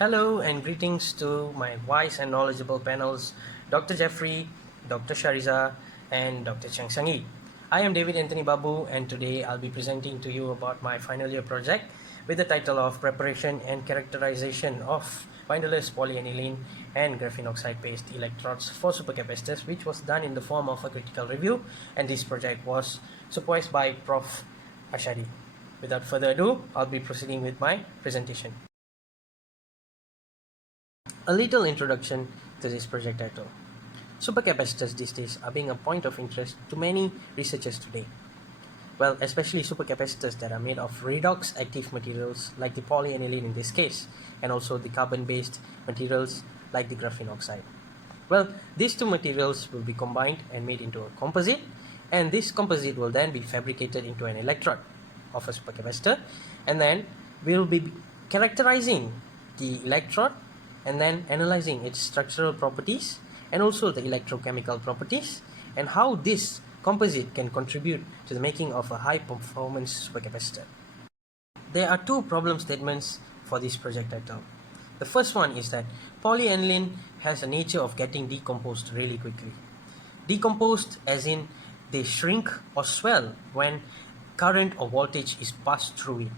Hello and greetings to my wise and knowledgeable panels, Dr. Jeefferie, Dr. Syahriza, and Dr. Chang Siang Yee. I am David Anthony Baboo, and today I'll be presenting to you about my final year project with the title of Preparation and Characterization of Windowless Polyaniline and Graphene Oxide-based Electrodes for Supercapacitors, which was done in the form of a critical review, and this project was supervised by Prof. Ashadi. Without further ado, I'll be proceeding with my presentation. A little introduction to this project title. Supercapacitors these days are being a point of interest to many researchers today. Well, especially supercapacitors that are made of redox active materials like the polyaniline in this case, and also the carbon-based materials like the graphene oxide. Well, these two materials will be combined and made into a composite, and this composite will then be fabricated into an electrode of a supercapacitor, and then we'll be characterizing the electrode and then analyzing its structural properties and also the electrochemical properties and how this composite can contribute to the making of a high performance supercapacitor. There are two problem statements for this project title. The first one is that polyaniline has a nature of getting decomposed really quickly. Decomposed as in they shrink or swell when current or voltage is passed through it.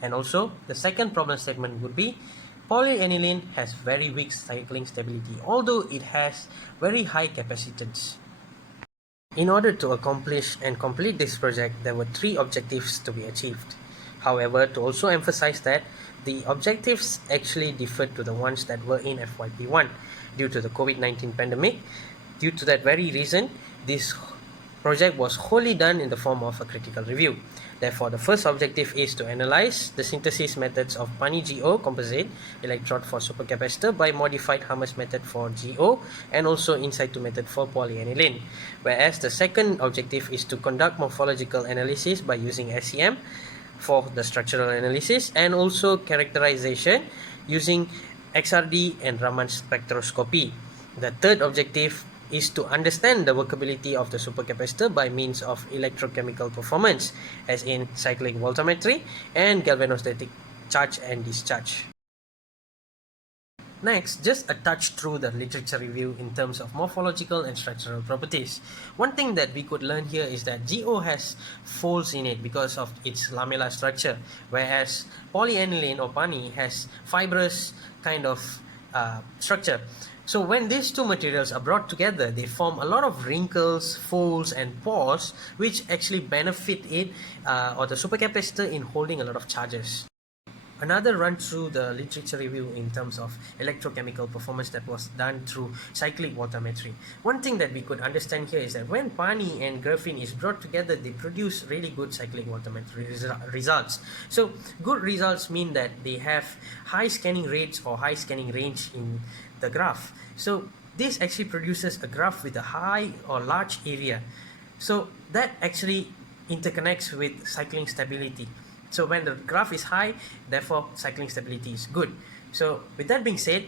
And also the second problem statement would be polyaniline has very weak cycling stability, although it has very high capacitance. In order to accomplish and complete this project, there were three objectives to be achieved. However, to also emphasize that the objectives actually differed to the ones that were in FYP1 due to the COVID-19 pandemic. Due to that very reason, this project was wholly done in the form of a critical review. Therefore, the first objective is to analyze the synthesis methods of PANI-GO composite electrode for supercapacitor by modified Hammers method for GO and also in situ method for polyaniline. Whereas the second objective is to conduct morphological analysis by using SEM for the structural analysis and also characterization using XRD and Raman spectroscopy. The third objective is to understand the workability of the supercapacitor by means of electrochemical performance, as in cyclic voltammetry and galvanostatic charge and discharge. Next, just a touch through the literature review in terms of morphological and structural properties. One thing that we could learn here is that GO has folds in it because of its lamellar structure, whereas polyaniline or PANI has fibrous kind of structure. So when these two materials are brought together, they form a lot of wrinkles, folds and pores, which actually benefit it or the supercapacitor in holding a lot of charges. Another run through the literature review in terms of electrochemical performance that was done through cyclic voltammetry. One thing that we could understand here is that when PANI and graphene is brought together, they produce really good cyclic voltammetry results. So good results mean that they have high scanning rates or high scanning range in the graph. So this actually produces a graph with a high or large area. So that actually interconnects with cycling stability. So when the graph is high, therefore cycling stability is good. So with that being said,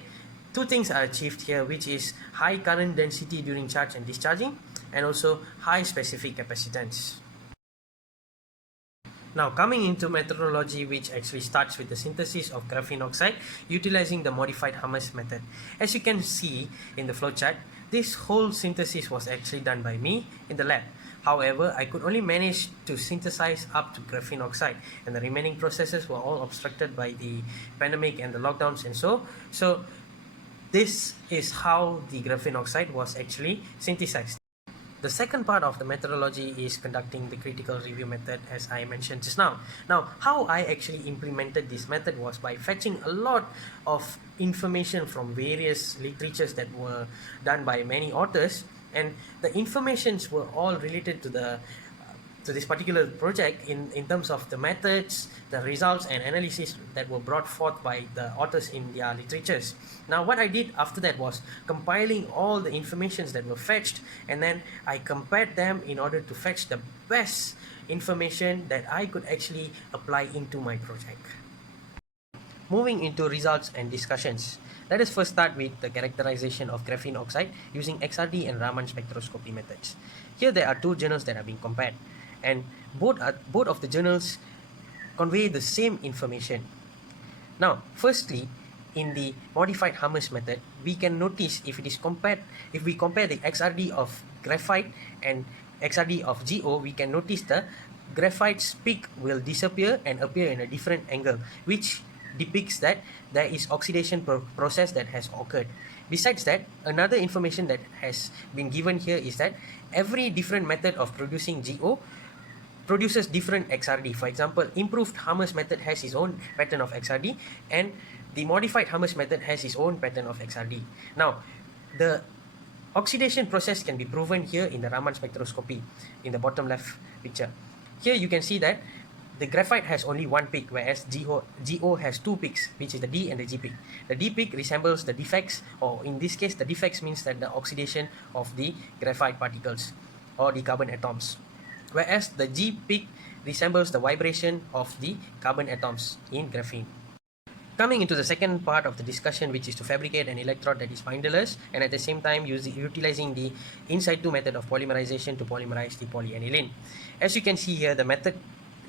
two things are achieved here, which is high current density during charge and discharging and also high specific capacitance. Now coming into methodology, which actually starts with the synthesis of graphene oxide utilizing the modified Hammers method. As you can see in the flowchart, this whole synthesis was actually done by me in the lab. However, I could only manage to synthesize up to graphene oxide, and the remaining processes were all obstructed by the pandemic and the lockdowns and so this is how the graphene oxide was actually synthesized. The second part of the methodology is conducting the critical review method, as I mentioned just now. Now, how I actually implemented this method was by fetching a lot of information from various literatures that were done by many authors, and the informations were all related to this particular project in terms of the methods, the results and analysis that were brought forth by the authors in their literatures. Now what I did after that was compiling all the informations that were fetched, and then I compared them in order to fetch the best information that I could actually apply into my project. Moving into results and discussions, let us first start with the characterization of graphene oxide using XRD and Raman spectroscopy methods. Here there are two journals that are being compared, and both of the journals convey the same information. Now, firstly, in the modified Hammers method, we can notice if we compare the XRD of graphite and XRD of GO, we can notice the graphite's peak will disappear and appear in a different angle, which depicts that there is oxidation process that has occurred. Besides that, another information that has been given here is that every different method of producing GO produces different XRD. For example, improved Hammers method has its own pattern of XRD, and the modified Hammers method has its own pattern of XRD. Now, the oxidation process can be proven here in the Raman spectroscopy in the bottom left picture. Here you can see that the graphite has only one peak, whereas GO has two peaks, which is the D and the G peak. The D peak resembles the defects, or in this case, the defects means that the oxidation of the graphite particles or the carbon atoms, whereas the G peak resembles the vibration of the carbon atoms in graphene. Coming into the second part of the discussion, which is to fabricate an electrode that is binderless and at the same time utilizing the in situ method of polymerization to polymerize the polyaniline. As you can see here, the method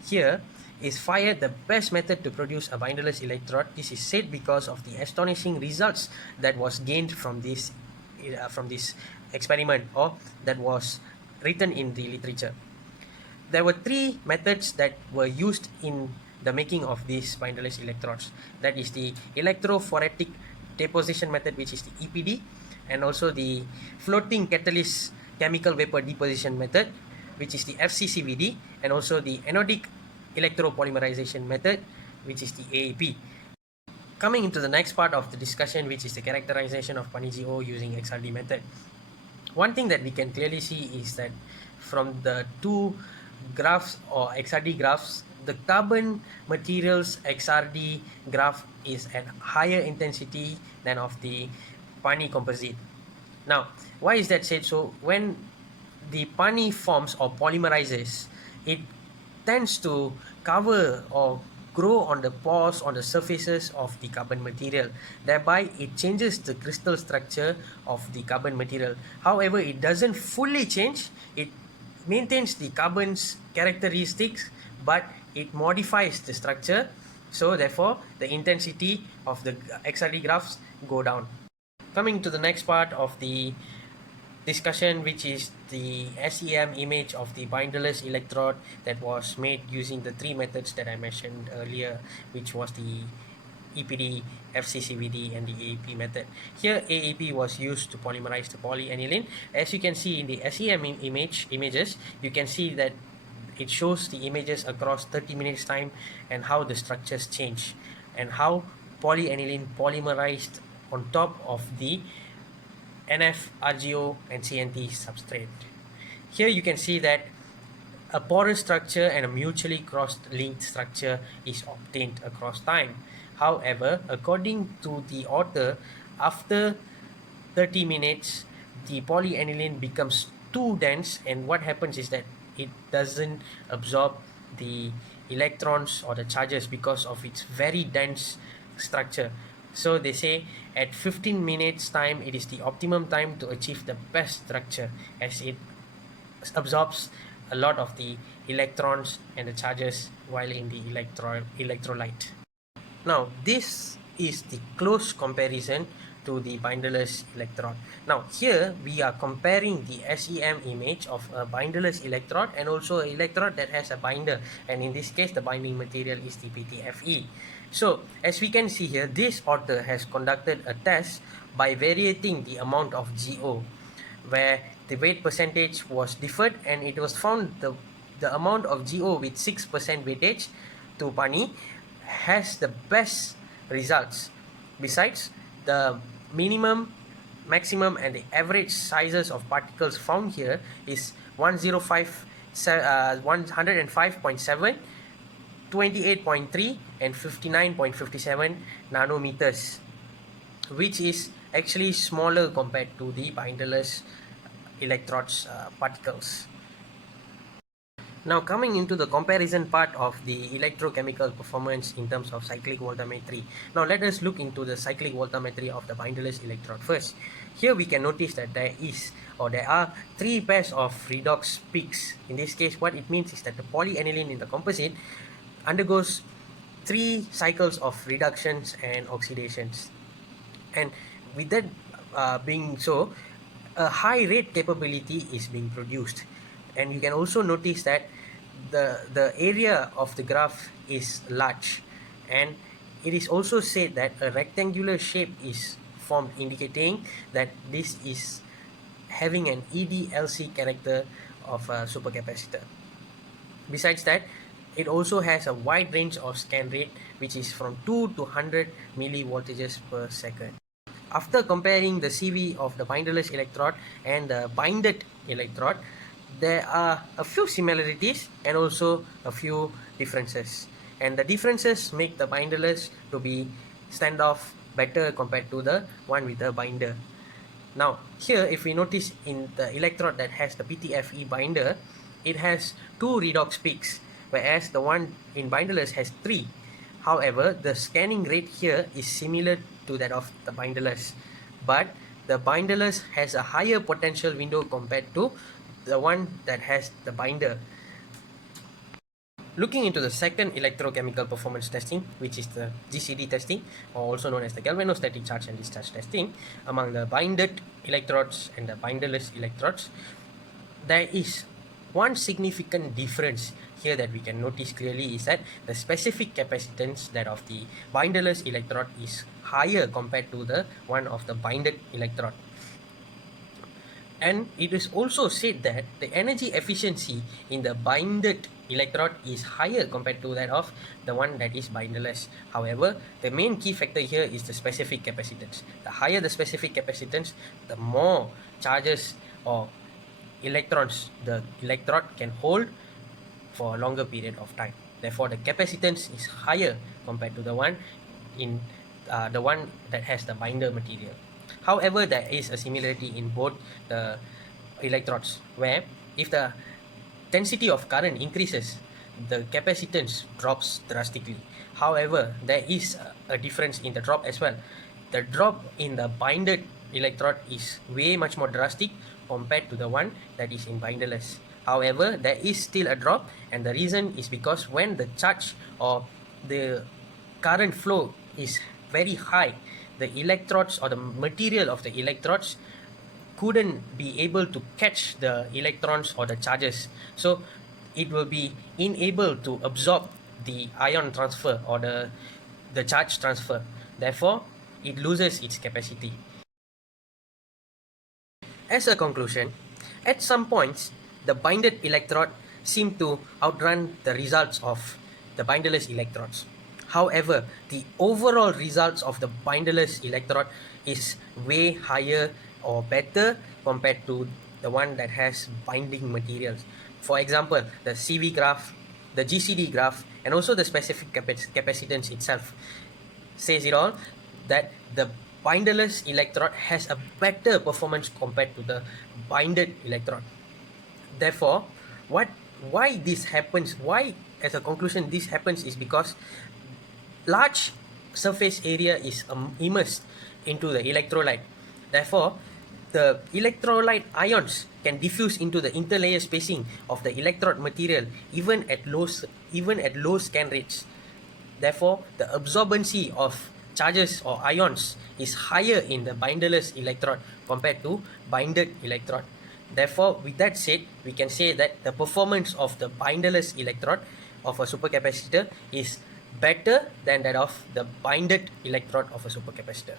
here is fired the best method to produce a binderless electrode. This is said because of the astonishing results that was gained from this experiment, or that was written in the literature. There were three methods that were used in the making of these binderless electrodes. That is the electrophoretic deposition method, which is the EPD, and also the floating catalyst chemical vapor deposition method, which is the FCCVD, and also the anodic electropolymerization method, which is the AEP. Coming into the next part of the discussion, which is the characterization of PANI-GO using XRD method. One thing that we can clearly see is that from the two graphs or XRD graphs, the carbon materials XRD graph is at higher intensity than of the PANI composite. Now, why is that said? So when the PANI forms or polymerizes, it tends to cover or grow on the pores on the surfaces of the carbon material. Thereby, it changes the crystal structure of the carbon material. However, it doesn't fully change. It maintains the carbon's characteristics, but it modifies the structure. So therefore, the intensity of the XRD graphs go down. Coming to the next part of the discussion, which is the SEM image of the binderless electrode that was made using the three methods that I mentioned earlier, which was the EPD, FCCVD, and the AEP method. Here, AEP was used to polymerize the polyaniline. As you can see in the SEM images, you can see that it shows the images across 30 minutes time and how the structures change and how polyaniline polymerized on top of the NF, RGO, and CNT substrate. Here you can see that a porous structure and a mutually cross-linked structure is obtained across time. However, according to the author, after 30 minutes, the polyaniline becomes too dense, and what happens is that it doesn't absorb the electrons or the charges because of its very dense structure. So they say at 15 minutes time, it is the optimum time to achieve the best structure, as it absorbs a lot of the electrons and the charges while in the electrolyte. Now, this is the close comparison to the binderless electrode. Now, here we are comparing the SEM image of a binderless electrode and also an electrode that has a binder, and in this case, the binding material is the PTFE. So, as we can see here, this author has conducted a test by varying the amount of GO, where the weight percentage was differed, and it was found the amount of GO with 6% weightage to PANI has the best results. Besides, the minimum, maximum, and the average sizes of particles found here is 105.7, 28.3, and 59.57 nanometers, which is actually smaller compared to the binderless electrodes particles. Now, coming into the comparison part of the electrochemical performance in terms of cyclic voltammetry. Now, let us look into the cyclic voltammetry of the binderless electrode first. Here we can notice that there are three pairs of redox peaks. In this case, what it means is that the polyaniline in the composite undergoes 3 cycles of reductions and oxidations. And with that being so, a high rate capability is being produced. And you can also notice that the area of the graph is large, and it is also said that a rectangular shape is formed, indicating that this is having an EDLC character of a supercapacitor. Besides that, it also has a wide range of scan rate, which is from 2 to 100 millivoltages per second. After comparing the CV of the binderless electrode and the binded electrode, there are a few similarities and also a few differences. And the differences make the binderless to be stand off better compared to the one with the binder. Now, here if we notice in the electrode that has the PTFE binder, it has 2 redox peaks, whereas the one in binderless has 3. However, the scanning rate here is similar to that of the binderless, but the binderless has a higher potential window compared to the one that has the binder. Looking into the second electrochemical performance testing, which is the GCD testing, or also known as the galvanostatic charge and discharge testing, among the binded electrodes and the binderless electrodes, there is one significant difference here that we can notice clearly, is that the specific capacitance that of the binderless electrode is higher compared to the one of the binded electrode. And it is also said that the energy efficiency in the binded electrode is higher compared to that of the one that is binderless. However, the main key factor here is the specific capacitance. The higher the specific capacitance, the more charges or electrons the electrode can hold for a longer period of time. Therefore, the capacitance is higher compared to the one in the one that has the binder material. However, there is a similarity in both the electrodes, where if the density of current increases, the capacitance drops drastically. However, there is a difference in the drop as well. The drop in the binded electrode is way much more drastic compared to the one that is in binderless. However, there is still a drop, and the reason is because when the charge or the current flow is very high, the electrodes or the material of the electrodes couldn't be able to catch the electrons or the charges, so it will be unable to absorb the ion transfer or the charge transfer. Therefore, it loses its capacity. As a conclusion, at some points the binded electrode seem to outrun the results of the binderless electrodes. However, the overall results of the binderless electrode is way higher or better compared to the one that has binding materials. For example, the CV graph, the GCD graph, and also the specific capacitance itself says it all, that the binderless electrode has a better performance compared to the binded electrode. Therefore, why this happens, why as a conclusion this happens, is because large surface area is immersed into the electrolyte. Therefore, the electrolyte ions can diffuse into the interlayer spacing of the electrode material even at low scan rates. Therefore, the absorbency of charges or ions is higher in the binderless electrode compared to binded electrode. Therefore, with that said, we can say that the performance of the binderless electrode of a supercapacitor is better than that of the binded electrode of a supercapacitor.